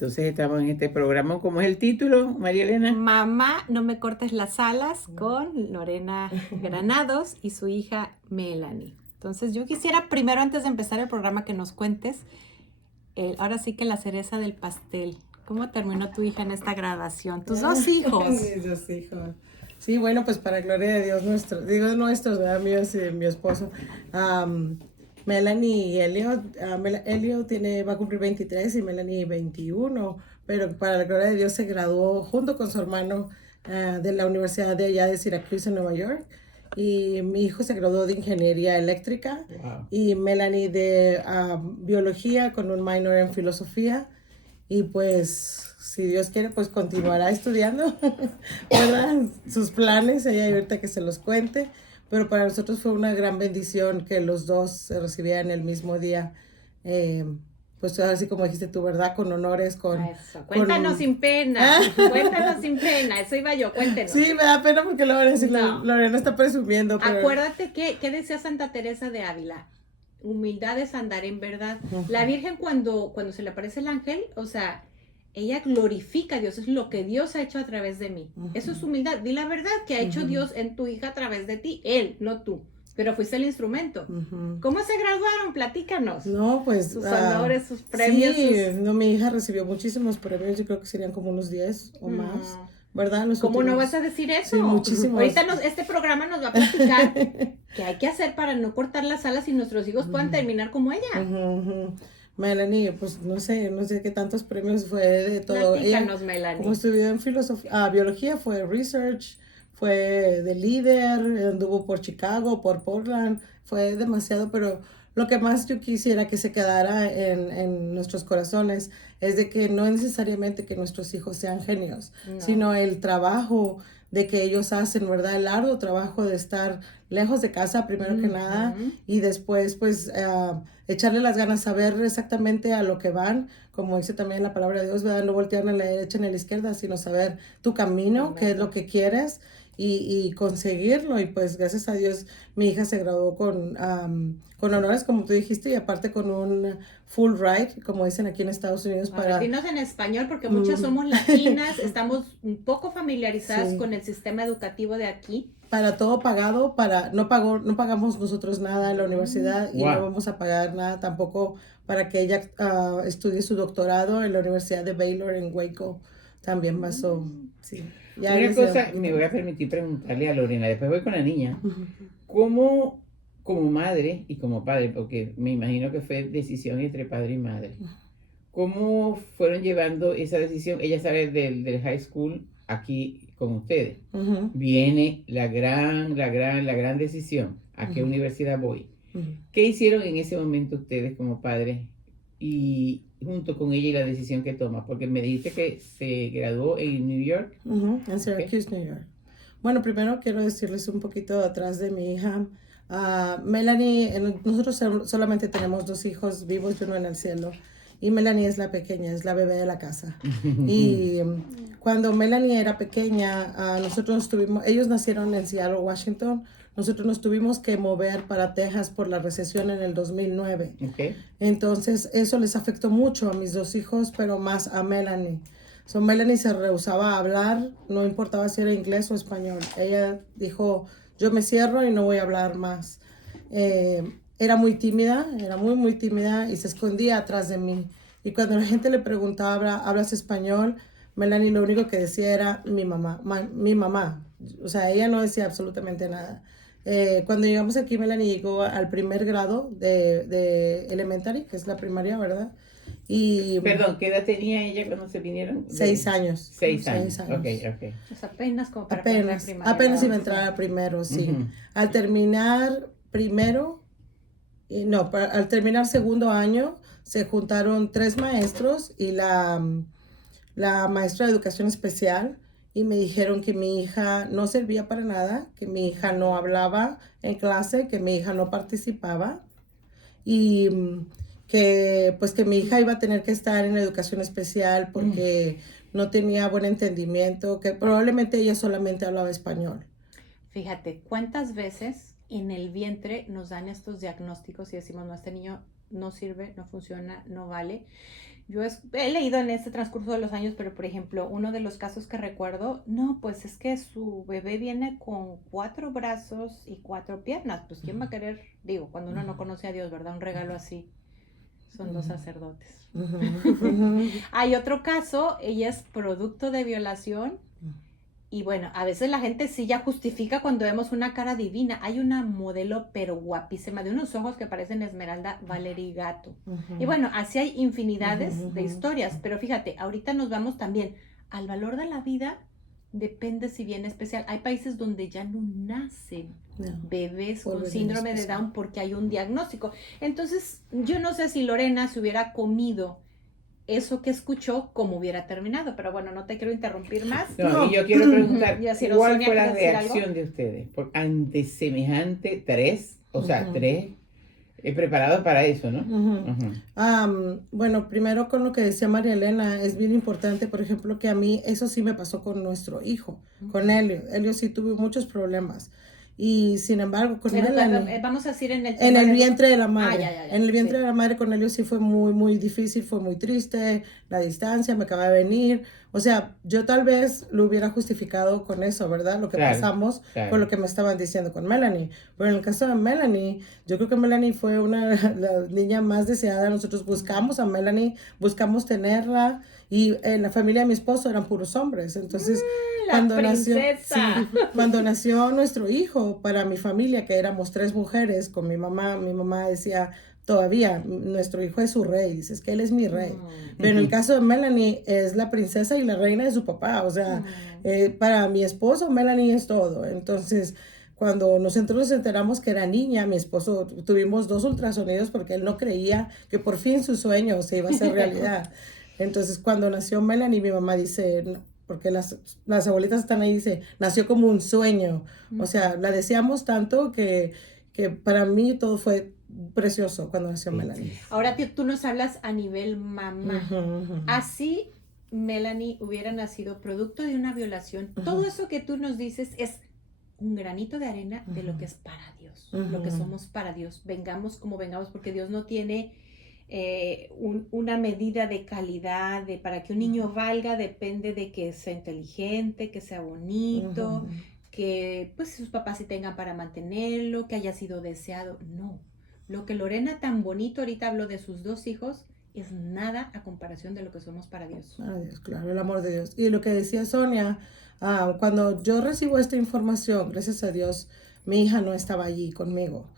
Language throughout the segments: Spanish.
Entonces estamos en este programa. ¿Cómo es el título, María Elena? Mamá, no me cortes las alas, con Lorena Granados y su hija Melanie. Entonces yo quisiera primero, antes de empezar el programa, que nos cuentes, ahora sí que la cereza del pastel. ¿Cómo terminó tu hija en esta graduación? Tus dos hijos. Mis dos hijos. Sí, bueno, pues para gloria de Dios nuestros, ¿verdad? Míos y de mi esposo. Melanie y Elliot, Elliot va a cumplir 23 y Melanie 21, pero para la gloria de Dios se graduó junto con su hermano de la universidad de allá de Syracuse en Nueva York. Y mi hijo se graduó de ingeniería eléctrica. Wow. Y Melanie de biología con un minor en filosofía. Y pues, si Dios quiere, pues continuará estudiando, ¿verdad? Sus planes, ella ahorita que se los cuente. Pero para nosotros fue una gran bendición que los dos se recibieran el mismo día. Eh, pues así como dijiste tú, ¿verdad? Con honores, Eso. Cuéntanos sin pena, cuéntanos sin pena, eso iba yo, cuéntenos. Sí, me da pena porque No. Lorena está presumiendo. Pero... Acuérdate que decía Santa Teresa de Ávila: humildad es andar en verdad. La Virgen cuando se le aparece el ángel, o sea, ella glorifica a Dios, es lo que Dios ha hecho a través de mí. Eso es humildad. Di la verdad que ha hecho Dios en tu hija a través de ti, él, no tú. Pero fuiste el instrumento. ¿Cómo se graduaron? Platícanos. No, pues... Sus honores, sus premios. Sí, no, mi hija recibió muchísimos premios, yo creo que serían como unos 10 o más, ¿verdad? ¿Cómo no vas a decir eso? Sí, muchísimos. Ahorita este programa nos va a platicar qué hay que hacer para no cortar las alas y nuestros hijos puedan terminar como ella. Melanie, pues no sé qué tantos premios fue de todo. Platícanos, Melanie. Como estudió en biología, fue research, fue de líder, anduvo por Chicago, por Portland, fue demasiado, pero lo que más yo quisiera que se quedara en nuestros corazones es de que no es necesariamente que nuestros hijos sean genios, sino el trabajo de que ellos hacen, ¿verdad? El arduo trabajo de estar lejos de casa, primero que nada, y después, pues, echarle las ganas, saber exactamente a lo que van, como dice también la palabra de Dios, ¿verdad? No voltear a la derecha ni a la izquierda, sino saber tu camino, qué es lo que quieres, y conseguirlo. Y pues gracias a Dios mi hija se graduó con honores, como tú dijiste, y aparte con un full ride, como dicen aquí en Estados Unidos. Para dinos en español, porque muchas somos latinas, estamos un poco familiarizadas con el sistema educativo de aquí. Para todo pagado, no pagamos nosotros nada en la universidad y no vamos a pagar nada tampoco para que ella estudie su doctorado en la Universidad de Baylor en Waco. También pasó, sí. Ya una cosa, me voy a permitir preguntarle a Lorena, después voy con la niña, ¿cómo, como madre y como padre, porque me imagino que fue decisión entre padre y madre, cómo fueron llevando esa decisión? Ella sale del high school aquí con ustedes. Viene la gran decisión, ¿a qué universidad voy? ¿Qué hicieron en ese momento ustedes como padres y junto con ella y la decisión que toma? Porque me dijiste que se graduó en New York. En Syracuse, New York. Bueno, primero quiero decirles un poquito atrás de mi hija. Melanie, nosotros solamente tenemos 2 hijos vivos y uno en el cielo. Y Melanie es la pequeña, es la bebé de la casa. Y cuando Melanie era pequeña, ellos nacieron en Seattle, Washington. Nosotros nos tuvimos que mover para Texas por la recesión en el 2009. Entonces, eso les afectó mucho a mis 2 hijos, pero más a Melanie. Melanie se rehusaba a hablar, no importaba si era inglés o español. Ella dijo, yo me cierro y no voy a hablar más. Era muy tímida, era muy tímida y se escondía atrás de mí. Y cuando la gente le preguntaba, ¿hablas español? Melanie lo único que decía era mi mamá, mi mamá. O sea, ella no decía absolutamente nada. Cuando llegamos aquí, Melanie llegó al primer grado de elementary, que es la primaria, ¿verdad? Y, perdón, ¿qué edad tenía ella cuando se vinieron? 6 años. 6 años. Ok. Pues apenas como para apenas iba a entrar a primero, sí. Al terminar primero, al terminar segundo año, se juntaron 3 maestros y la maestra de educación especial, y me dijeron que mi hija no servía para nada, que mi hija no hablaba en clase, que mi hija no participaba, y que mi hija iba a tener que estar en educación especial porque no tenía buen entendimiento, que probablemente ella solamente hablaba español. Fíjate, ¿cuántas veces en el vientre nos dan estos diagnósticos y decimos, no, este niño no sirve, no funciona, no vale? Yo he leído en este transcurso de los años, pero por ejemplo, uno de los casos que recuerdo, no, pues es que su bebé viene con 4 brazos y 4 piernas. Pues ¿quién va a querer? Digo, cuando uno no conoce a Dios, ¿verdad? Un regalo así. Son 2 sacerdotes. Hay otro caso, ella es producto de violación. Y bueno, a veces la gente sí ya justifica cuando vemos una cara divina. Hay una modelo pero guapísima, de unos ojos que parecen esmeralda, Valerie Gatto. Y bueno, así hay infinidades de historias. Pero fíjate, ahorita nos vamos también al valor de la vida. Depende si viene especial. Hay países donde ya no nacen bebés con síndrome de Down porque hay un diagnóstico. Entonces, yo no sé si Lorena se hubiera comido eso que escuchó, como hubiera terminado. Pero bueno, no te quiero interrumpir más. No, y yo quiero preguntar, ¿cuál Sonia, fue la ¿quieres decir reacción algo de ustedes? Ante semejante 3, o sea, 3 preparados para eso, ¿no? Bueno, primero con lo que decía María Elena, es bien importante, por ejemplo, que a mí eso sí me pasó con nuestro hijo, con Helio. Helio sí tuvo muchos problemas. Y sin embargo, con Melanie, vamos a decir en el vientre de la madre. Ya. En el vientre de la madre con Helio sí fue muy, muy difícil, fue muy triste, la distancia, me acaba de venir. O sea, yo tal vez lo hubiera justificado con eso, ¿verdad? Lo que pasamos con lo que me estaban diciendo con Melanie. Pero en el caso de Melanie, yo creo que Melanie fue la niña más deseada. Nosotros buscamos a Melanie, buscamos tenerla. Y en la familia de mi esposo eran puros hombres. Entonces, cuando nació nuestro hijo, para mi familia, que éramos 3 mujeres, con mi mamá decía, todavía, nuestro hijo es su rey. Dices que él es mi rey. Pero en el caso de Melanie, es la princesa y la reina de su papá. O sea, para mi esposo, Melanie es todo. Entonces, cuando nosotros nos enteramos que era niña, mi esposo, tuvimos 2 ultrasonidos porque él no creía que por fin su sueño se iba a hacer realidad. Entonces, cuando nació Melanie, mi mamá dice, no, porque las abuelitas están ahí, dice, nació como un sueño. O sea, la deseamos tanto que para mí todo fue precioso cuando nació Melanie. Ahora tú nos hablas a nivel mamá. Así Melanie hubiera nacido producto de una violación. Todo eso que tú nos dices es un granito de arena de lo que es para Dios, lo que somos para Dios. Vengamos como vengamos, porque Dios no tiene una medida de calidad, para que un niño valga depende de que sea inteligente, que sea bonito, que pues sus papás sí tengan para mantenerlo, que haya sido deseado. No, lo que Lorena tan bonito ahorita habló de sus 2 hijos es nada a comparación de lo que somos para Dios. Para Dios, claro, el amor de Dios. Y lo que decía Sonia, cuando yo recibo esta información, gracias a Dios, mi hija no estaba allí conmigo.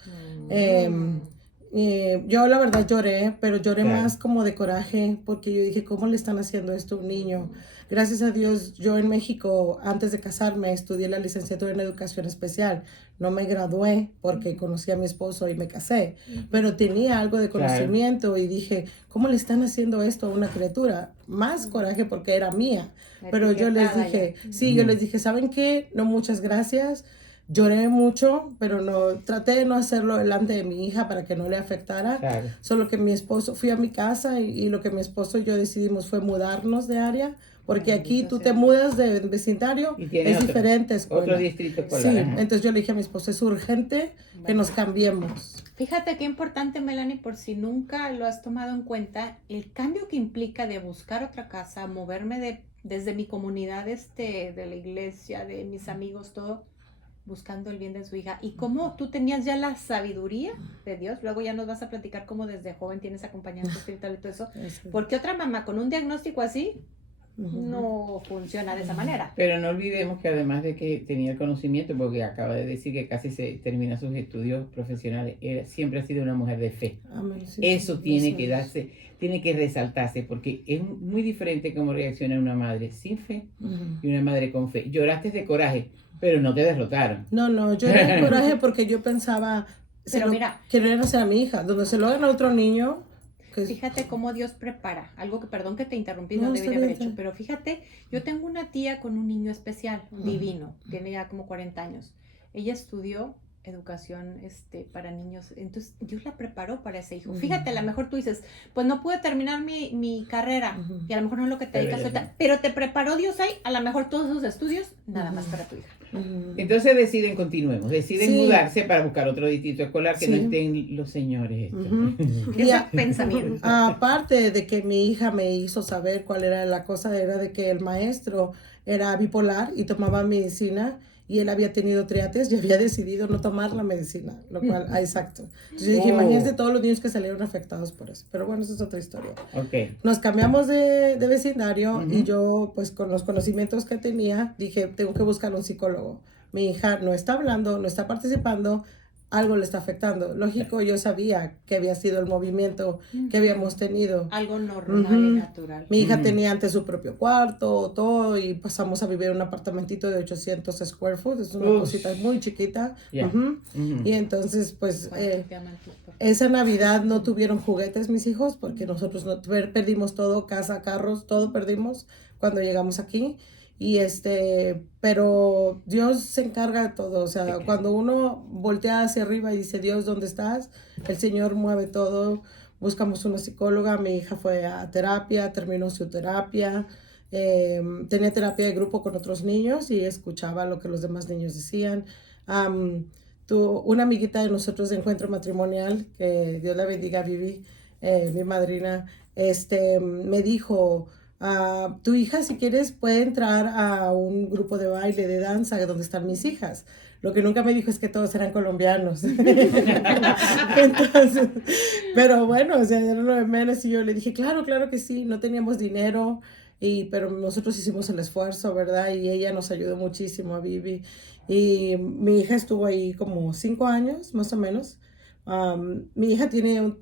Yo la verdad lloré, pero lloré más como de coraje, porque yo dije, ¿cómo le están haciendo esto a un niño? Gracias a Dios, yo en México, antes de casarme, estudié la licenciatura en educación especial. No me gradué porque conocí a mi esposo y me casé, pero tenía algo de conocimiento y dije, ¿cómo le están haciendo esto a una criatura? Más coraje porque era mía. Pero yo les dije, yo les dije, ¿saben qué? No, muchas gracias. Lloré mucho, pero traté de no hacerlo delante de mi hija para que no le afectara. Solo que mi esposo, fui a mi casa y lo que mi esposo y yo decidimos fue mudarnos de área, porque aquí tú te mudas de vecindario, es diferente escuela. Otro distrito escolar. Sí, entonces yo le dije a mi esposo, es urgente que nos cambiemos. Fíjate qué importante, Melanie, por si nunca lo has tomado en cuenta, el cambio que implica de buscar otra casa, moverme desde mi comunidad, de la iglesia, de mis amigos, todo, buscando el bien de su hija. Y cómo tú tenías ya la sabiduría de Dios, luego ya nos vas a platicar cómo desde joven tienes acompañamiento espiritual y todo eso, porque otra mamá con un diagnóstico así no funciona de esa manera. Pero no olvidemos que además de que tenía el conocimiento, porque acaba de decir que casi se termina sus estudios profesionales, siempre ha sido una mujer de fe. Amén, sí, eso tiene que darse, tiene que resaltarse, porque es muy diferente cómo reacciona una madre sin fe y una madre con fe. Lloraste de coraje, pero no te derrotaron. No, lloré de coraje porque yo pensaba, querer hacer a mi hija, donde se lo hagan a otro niño. Fíjate cómo Dios prepara, algo que, perdón que te interrumpí, no debí de haber hecho, pero fíjate, yo tengo una tía con un niño especial, divino, tiene ya como 40 años. Ella estudió educación para niños, entonces Dios la preparó para ese hijo. Fíjate, a lo mejor tú dices, pues no pude terminar mi carrera, y a lo mejor no es lo que te dedicas ahorita, pero te preparó Dios ahí, a lo mejor todos esos estudios, nada más para tu hija. Entonces deciden Sí. mudarse para buscar otro distrito escolar que no Sí. estén los señores estos. Ujú. Y Ese a- pensamiento. aparte de que mi hija me hizo saber cuál era la cosa, era de que el maestro era bipolar y tomaba medicina y él había tenido triates y había decidido no tomar la medicina, lo cual, exacto. Entonces yo dije, imagínense todos los niños que salieron afectados por eso. Pero bueno, esa es otra historia. Ok. Nos cambiamos de vecindario y Ujú. yo, pues con los conocimientos que tenía, dije, tengo que buscar un psicólogo. Mi hija no está hablando, no está participando, algo le está afectando. Lógico, yo sabía que había sido el movimiento que habíamos tenido. Algo normal y Ujú. natural. Mi hija Ujú. tenía antes su propio cuarto, todo, y pasamos a vivir en un apartamentito de 800 square foot, es una Uf. cosita muy chiquita. Ya. Ujú. Ujú. Y entonces, pues, ¿Cuántos diamantes, por favor? esa Navidad no tuvieron juguetes mis hijos porque nosotros no, perdimos todo, casa, carros, todo perdimos cuando llegamos aquí. Y pero Dios se encarga de todo. O sea, cuando uno voltea hacia arriba y dice, Dios, ¿dónde estás? El Señor mueve todo. Buscamos una psicóloga, mi hija fue a terapia, terminó su terapia. Tenía terapia de grupo con otros niños y escuchaba lo que los demás niños decían. Am, una amiguita de nosotros de Encuentro Matrimonial, que Dios la bendiga, Vivi, mi madrina, me dijo, tu hija si quieres puede entrar a un grupo de baile, de danza, donde están mis hijas. Lo que nunca me dijo es que todos eran colombianos. Entonces, pero bueno, o sea, era lo de menos y yo le dije, claro, claro que sí, no teníamos dinero, pero nosotros hicimos el esfuerzo, ¿verdad? Y ella nos ayudó muchísimo a Vivi. Y mi hija estuvo ahí como 5 años, más o menos. Mi hija tiene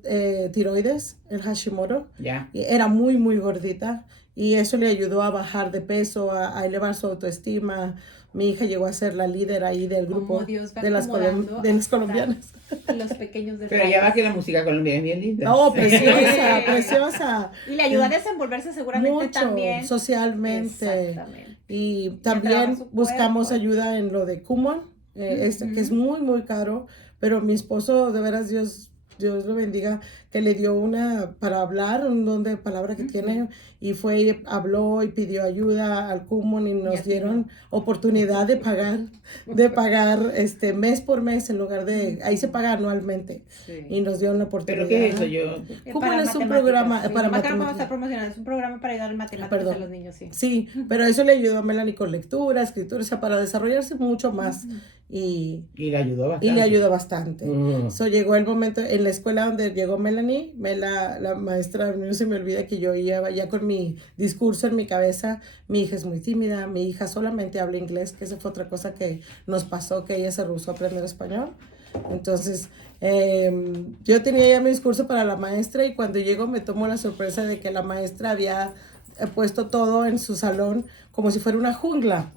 tiroides, el Hashimoto, Ya. y era muy, muy gordita. Y eso le ayudó a bajar de peso, a elevar su autoestima. Mi hija llegó a ser la líder ahí del grupo Cómo Dios va de las, acomodando de las hasta colombianas. los pequeños Pero detalles. ya va que la música colombiana es bien linda. Oh, preciosa, Sí. preciosa. Y le ayuda a desenvolverse seguramente Mucho, también. socialmente. Exactamente. Y trabaja también su buscamos cuerpo. ayuda en lo de Kumon, que es muy, muy caro, pero mi esposo, de veras, Dios lo bendiga, que le dio una para hablar, un don de palabra que tiene, y fue y habló y pidió ayuda al Kumon y nos dieron oportunidad de pagar mes por mes en lugar de, ahí se paga anualmente, Sí. y nos dio una oportunidad. ¿Pero qué es eso? Yo... Kumon Para es un matemáticas, programa sí. para Nomás que no podemos matemáticas. estar promocionando, es un programa para ayudar en matemáticas Perdón. a los niños, sí. Sí, pero eso le ayudó a Melanie con lectura, escritura, o sea, para desarrollarse mucho más y Y le ayudó bastante. le ayudó bastante. Mm. So, llegó el momento en la escuela donde llegó Melanie, la maestra, no se me olvida que yo iba ya con mi discurso en mi cabeza. Mi hija es muy tímida, mi hija solamente habla inglés, que esa fue otra cosa que nos pasó, que ella se rehusó a aprender español. Entonces, yo tenía ya mi discurso para la maestra y cuando llego me tomo la sorpresa de que la maestra había puesto todo en su salón como si fuera una jungla.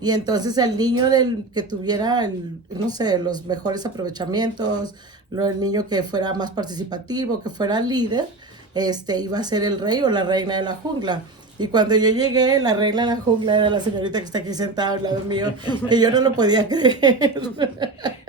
Y entonces el niño que tuviera, no sé, los mejores aprovechamientos, el niño que fuera más participativo, que fuera líder, iba a ser el rey o la reina de la jungla. Y cuando yo llegué, la reina de la jungla era la señorita que está aquí sentada al lado mío, que yo no lo podía creer.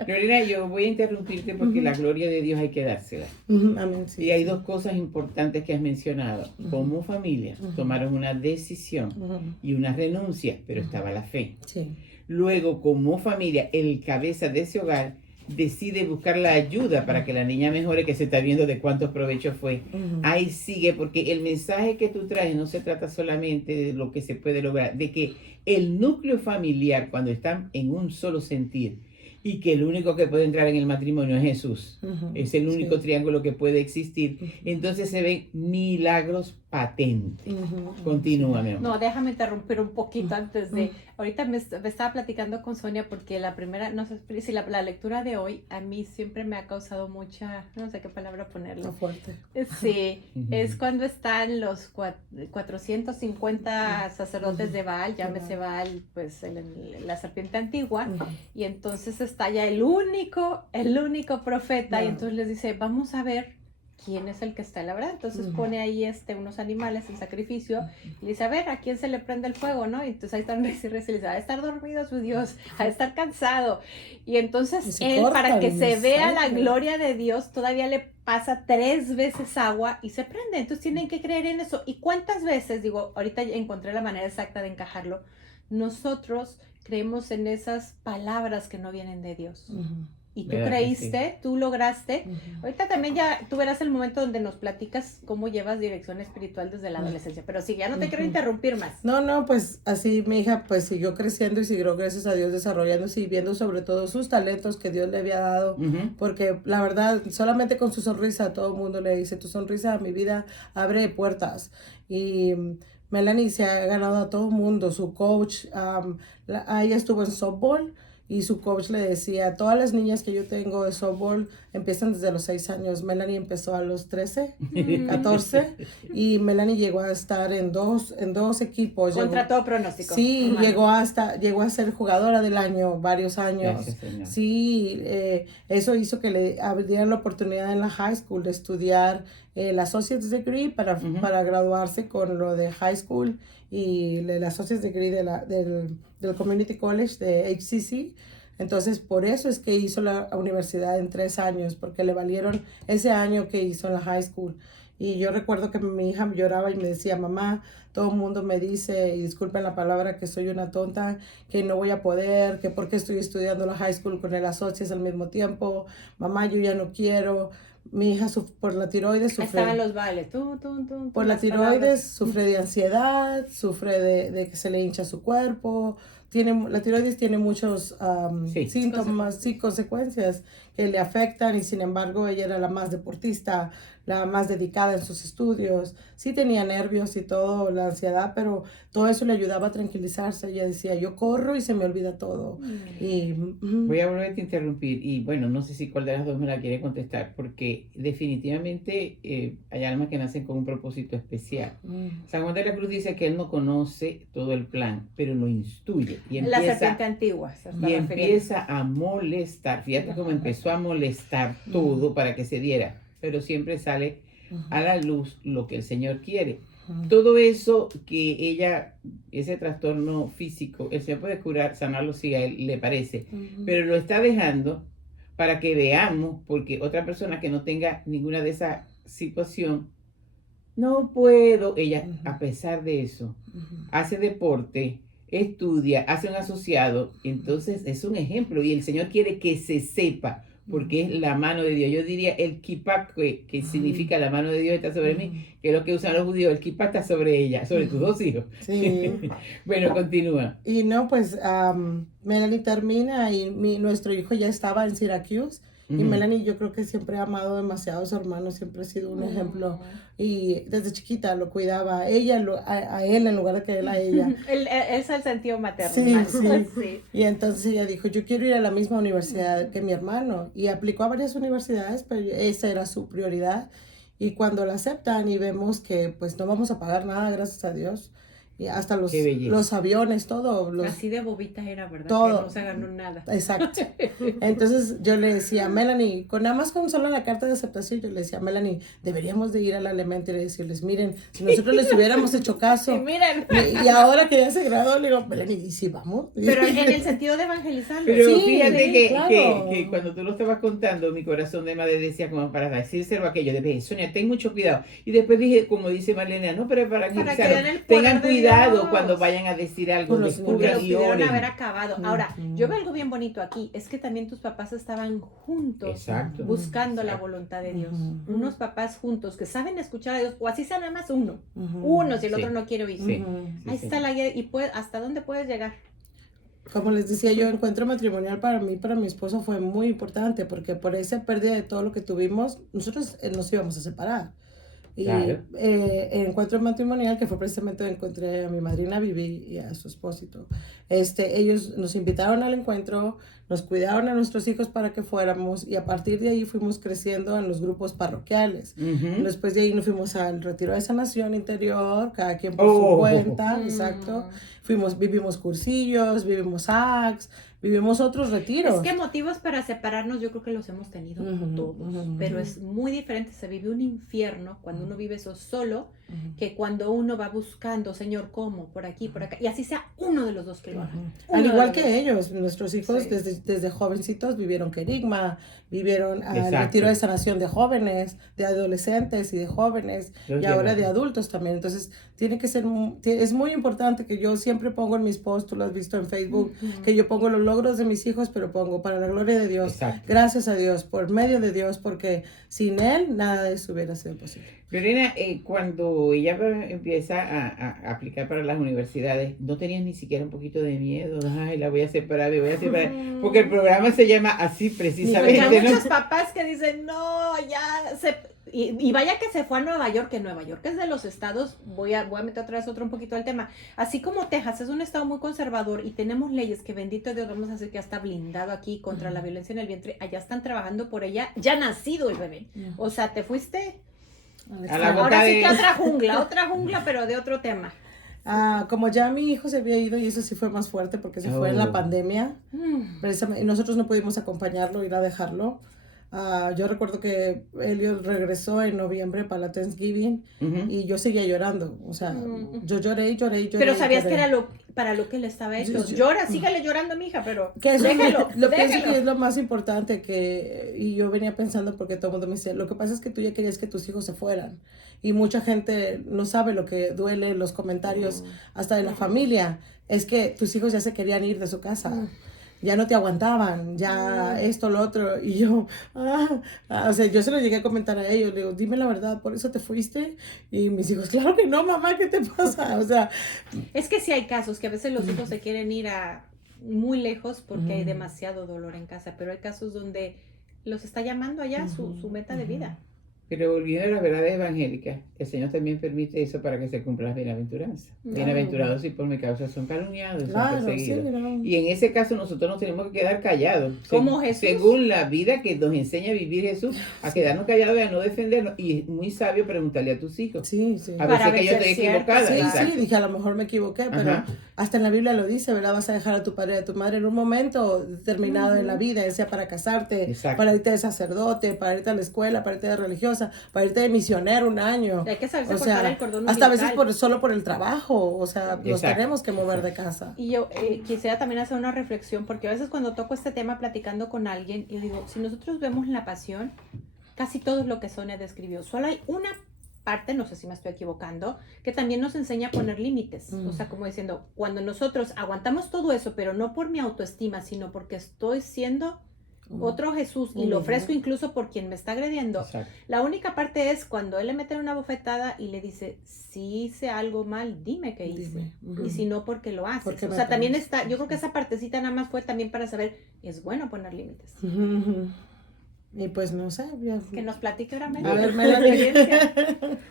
Lorena, yo voy a interrumpirte porque la gloria de Dios hay que dársela. Amén, sí. Y hay dos cosas importantes que has mencionado. Como familia tomaron una decisión y una renuncia, pero estaba la fe. Sí. Luego, como familia, el cabeza de ese hogar decide buscar la ayuda para que la niña mejore, que se está viendo de cuántos provechos fue. Ahí sigue, porque el mensaje que tú traes no se trata solamente de lo que se puede lograr, de que el núcleo familiar, cuando están en un solo sentir, y que el único que puede entrar en el matrimonio es Jesús, es el único triángulo que puede existir, entonces se ven milagros patentes. Continúa, mi amor. No, déjame interrumpir un poquito antes de... Ahorita me estaba platicando con Sonia porque la primera, no sé si la lectura de hoy a mí siempre me ha causado mucha, no sé qué palabra ponerle. Está fuerte. Sí, es cuando están los 450 sacerdotes de Baal, llámese Baal, pues la serpiente antigua, y entonces está ya el único profeta, y entonces les dice, vamos a ver quién es el que está en la verdad. Entonces pone ahí unos animales en sacrificio y dice, a ver, ¿a quién se le prende el fuego? ¿No? Y entonces ahí están y dice, a estar dormido su Dios, a estar cansado. Y entonces él, para que se vea la gloria de Dios, todavía le pasa 3 veces agua y se prende. Entonces tienen que creer en eso. ¿Y cuántas veces? Digo, ahorita encontré la manera exacta de encajarlo. Nosotros creemos en esas palabras que no vienen de Dios. Y tú ¿Verdad que creíste, tú lograste. Ujú. Ahorita también ya tú verás el momento donde nos platicas cómo llevas dirección espiritual desde la adolescencia. Pero sí, ya no te quiero interrumpir más. No, pues así mi hija pues siguió creciendo y siguió, gracias a Dios, desarrollándose y viendo sobre todo sus talentos que Dios le había dado. Porque la verdad, solamente con su sonrisa, todo el mundo le dice, tu sonrisa a mi vida abre puertas. Y Melanie se ha ganado a todo el mundo, su coach, ella estuvo en softball. Y su coach le decía, todas las niñas que yo tengo de softball empiezan desde los 6 años. Melanie empezó a los 13, 14. Y Melanie llegó a estar en dos equipos. Contra todo pronóstico. Sí, hermano. llegó a ser jugadora del año varios años. Gracias, Señor. Sí, eso hizo que le abrieran la oportunidad en la high school de estudiar el Associate's Degree para graduarse con lo de high school y el Associate's Degree del Community College de HCC. Entonces, por eso es que hizo la universidad en 3 años, porque le valieron ese año que hizo en la high school. Y yo recuerdo que mi hija lloraba y me decía, mamá, todo el mundo me dice, y disculpen la palabra, que soy una tonta, que no voy a poder, que porque estoy estudiando la high school con el Associates al mismo tiempo. Mamá, yo ya no quiero. Mi hija por la tiroides sufre. Estaban los bailes. Por la tiroides sufre de ansiedad, sufre de que se le hincha su cuerpo. La tiroides tiene muchos síntomas, consecuencias que le afectan y sin embargo ella era la más deportista, la más dedicada en sus estudios. Sí tenía nervios y todo, la ansiedad, pero todo eso le ayudaba a tranquilizarse. Ella decía, yo corro y se me olvida todo. Y, Voy a volver a interrumpir y bueno, no sé si cuál de las dos me la quiere contestar porque definitivamente hay almas que nacen con un propósito especial. San Juan de la Cruz dice que él no conoce todo el plan, pero lo instruye y la serpiente antigua. empieza a molestar. Fíjate cómo empezó a molestar todo para que se diera, pero siempre sale a la luz lo que el Señor quiere. Todo eso que ella, ese trastorno físico, el Señor puede curar, sanarlo si a él le parece, pero lo está dejando para que veamos, porque otra persona que no tenga ninguna de esa situación, no puedo, ella a pesar de eso, hace deporte, estudia, hace un asociado, entonces es un ejemplo y el Señor quiere que se sepa, porque es la mano de Dios. Yo diría el kippah, que significa la mano de Dios está sobre mí, que es lo que usan los judíos, el kippah está sobre ella, sobre tus 2 hijos. Sí. Bueno, continúa. Y no, pues Melanie termina y nuestro hijo ya estaba en Syracuse. Y Melanie yo creo que siempre ha amado demasiado a su hermano, siempre ha sido un ejemplo. Y desde chiquita lo cuidaba a ella, a él en lugar de que él a ella. Él es el sentido materno. Sí. Y entonces ella dijo, yo quiero ir a la misma universidad que mi hermano. Y aplicó a varias universidades, pero esa era su prioridad. Y cuando la aceptan y vemos que pues no vamos a pagar nada, gracias a Dios, y hasta los aviones, todo. Así de bobita era, ¿verdad? Todo. Que no se ganó nada. Exacto. Entonces yo le decía a Melanie, nada más con solo la carta de aceptación, yo le decía a Melanie, deberíamos de ir a la Elementary y decirles, miren, si nosotros les hubiéramos hecho caso. Sí, miren. Y ahora que ya se graduó, le digo, Melanie, ¿y si vamos? Pero en el sentido de evangelizarlo. Pero Sí, fíjate claro. que cuando tú lo estabas contando, mi corazón de madre decía como para decírselo aquello, de Sonia, ten mucho cuidado. Y después dije, como dice Marlene, no, pero para que evangelizarlo, tengan cuidado cuando vayan a decir algo, porque descubran los y pudieron oren. haber acabado. Ahora, yo veo algo bien bonito aquí, es que también tus papás estaban juntos, Exacto. buscando la voluntad de Dios. Unos papás juntos que saben escuchar a Dios, o así sea nada más uno, si el otro no quiere oír. Sí. Ahí está la guía, y ¿hasta dónde puedes llegar? Como les decía yo, encuentro matrimonial para mí, para mi esposo fue muy importante, porque por esa pérdida de todo lo que tuvimos, nosotros nos íbamos a separar. Y Claro. el encuentro matrimonial, que fue precisamente donde encontré a mi madrina Vivi y a su esposito, ellos nos invitaron al encuentro, nos cuidaron a nuestros hijos para que fuéramos, y a partir de ahí fuimos creciendo en los grupos parroquiales. Después de ahí nos fuimos al retiro de sanación interior, cada quien por su cuenta, exacto. Vivimos cursillos, vivimos acts, vivimos otros retiros. Es que motivos para separarnos yo creo que los hemos tenido todos, pero es muy diferente, se vive un infierno cuando uno vive eso solo, que cuando uno va buscando, Señor, ¿cómo? Por aquí, por acá, y así sea uno de los dos que lo haga. Al igual que ellos, nuestros hijos desde jovencitos vivieron querigma, vivieron el retiro de sanación de jóvenes, de adolescentes y de jóvenes, y ahora de adultos también. Entonces, tiene que ser, es muy importante que yo siempre pongo en mis posts, tú lo has visto en Facebook, que yo pongo los logros de mis hijos, pero pongo para la gloria de Dios, gracias a Dios, por medio de Dios, porque sin Él nada de eso hubiera sido posible. Lorena, cuando ella empieza a aplicar para las universidades, ¿no tenías ni siquiera un poquito de miedo? Ay, la voy a separar, me voy a separar. Porque el programa se llama así precisamente. Hay muchos papás que dicen, no, ya se... Y vaya que se fue a Nueva York, que Nueva York es de los estados, voy a meter otra vez un poquito al tema, así como Texas es un estado muy conservador y tenemos leyes que bendito Dios, vamos a decir que ya está blindado aquí contra la violencia en el vientre, allá están trabajando por ella, ya nacido el bebé, o sea, te fuiste a la boca ahora sí que otra jungla, pero de otro tema. Como ya mi hijo se había ido y eso sí fue más fuerte porque se fue en la pandemia, precisamente, y nosotros no pudimos acompañarlo, ir a dejarlo. Yo recuerdo que Elliot regresó en noviembre para la Thanksgiving y yo seguía llorando, o sea, yo lloré. Pero sabías que era para lo que le estaba hecho. Llora, sígale llorando, mija, pero que eso déjalo. Pienso que es lo más importante y yo venía pensando porque todo el mundo me dice, lo que pasa es que tú ya querías que tus hijos se fueran y mucha gente no sabe lo que duele, los comentarios hasta de la familia, es que tus hijos ya se querían ir de su casa. Ya no te aguantaban, ya esto, lo otro, y yo, o sea, yo se lo llegué a comentar a ellos, le digo, dime la verdad, ¿por eso te fuiste? Y mis hijos, claro que no, mamá, ¿qué te pasa? O sea, es que sí hay casos que a veces los hijos se quieren ir muy lejos porque hay demasiado dolor en casa, pero hay casos donde los está llamando allá su meta de vida. Pero volviendo a las verdades evangélicas, el Señor también permite eso para que se cumplan las bienaventuranzas. Bienaventurados si por mi causa son calumniados, son perseguidos. Y en ese caso nosotros nos tenemos que quedar callados. Como Jesús. Según la vida que nos enseña a vivir Jesús, a quedarnos callados y a no defendernos. Y es muy sabio preguntarle a tus hijos. Sí. A veces que yo estoy equivocada. Sí, dije, a lo mejor me equivoqué, pero hasta en la Biblia lo dice, ¿verdad? Vas a dejar a tu padre y a tu madre en un momento determinado en la vida, ya sea para casarte, para irte de sacerdote, para irte a la escuela, para irte de religiosa, para irte de misionero un año. Hay que saberse cortar el cordón hasta umbilical. a veces solo por el trabajo, o sea, nos tenemos que mover de casa. Y yo quisiera también hacer una reflexión, porque a veces cuando toco este tema platicando con alguien, yo digo, si nosotros vemos la pasión, casi todo es lo que Sonia describió. Solo hay una parte, no sé si me estoy equivocando, que también nos enseña a poner límites. O sea, como diciendo, cuando nosotros aguantamos todo eso, pero no por mi autoestima, sino porque estoy siendo otro Jesús y lo ofrezco incluso por quien me está agrediendo. La única parte es cuando él le mete una bofetada y le dice, si hice algo mal, dime qué hice. Y si no, ¿por qué lo haces? O sea, también está, yo creo que esa partecita nada más fue también para saber, es bueno poner límites. Y pues no sé. Que nos platique ahora a ver, la experiencia.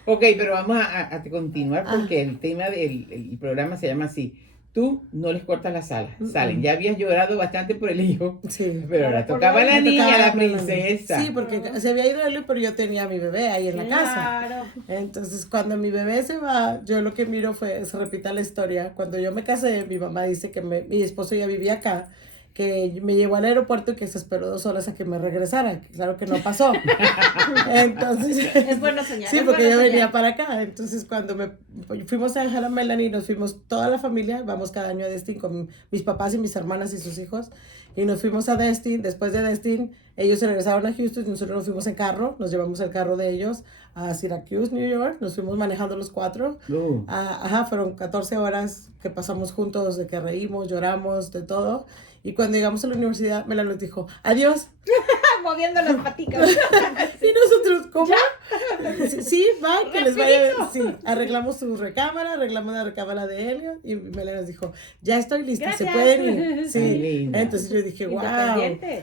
Ok, pero vamos a continuar porque el tema del programa se llama así. Tú no les cortas las alas, salen. Ya habías llorado bastante por el hijo, pero ahora tocaba la niña, la princesa. Sí, porque se había ido él, pero yo tenía a mi bebé ahí en la casa. Entonces, cuando mi bebé se va, yo lo que miro se repita la historia. Cuando yo me casé, mi mamá dice que mi esposo ya vivía acá, que me llevó al aeropuerto y que se esperó 2 horas a que me regresara. Claro que no pasó. Entonces, es bueno señal. Sí, porque yo venía para acá. Entonces, cuando fuimos a dejar a Melanie, nos fuimos toda la familia, vamos cada año a Destin con mis papás y mis hermanas y sus hijos, y nos fuimos a Destin. Después de Destin, ellos se regresaron a Houston y nosotros nos fuimos en carro, nos llevamos el carro de ellos a Syracuse, New York, nos fuimos manejando los 4. Fueron 14 horas que pasamos juntos, de que reímos, lloramos, de todo. Y cuando llegamos a la universidad, Melanie nos dijo, adiós. Moviendo las patitas. Y nosotros, ¿cómo? Sí, va, que les vaya. Sí, arreglamos su recámara, arreglamos la recámara de Elliot. Y Melanie nos dijo, ya estoy lista, gracias. se pueden ir. Sí, entonces yo dije, wow.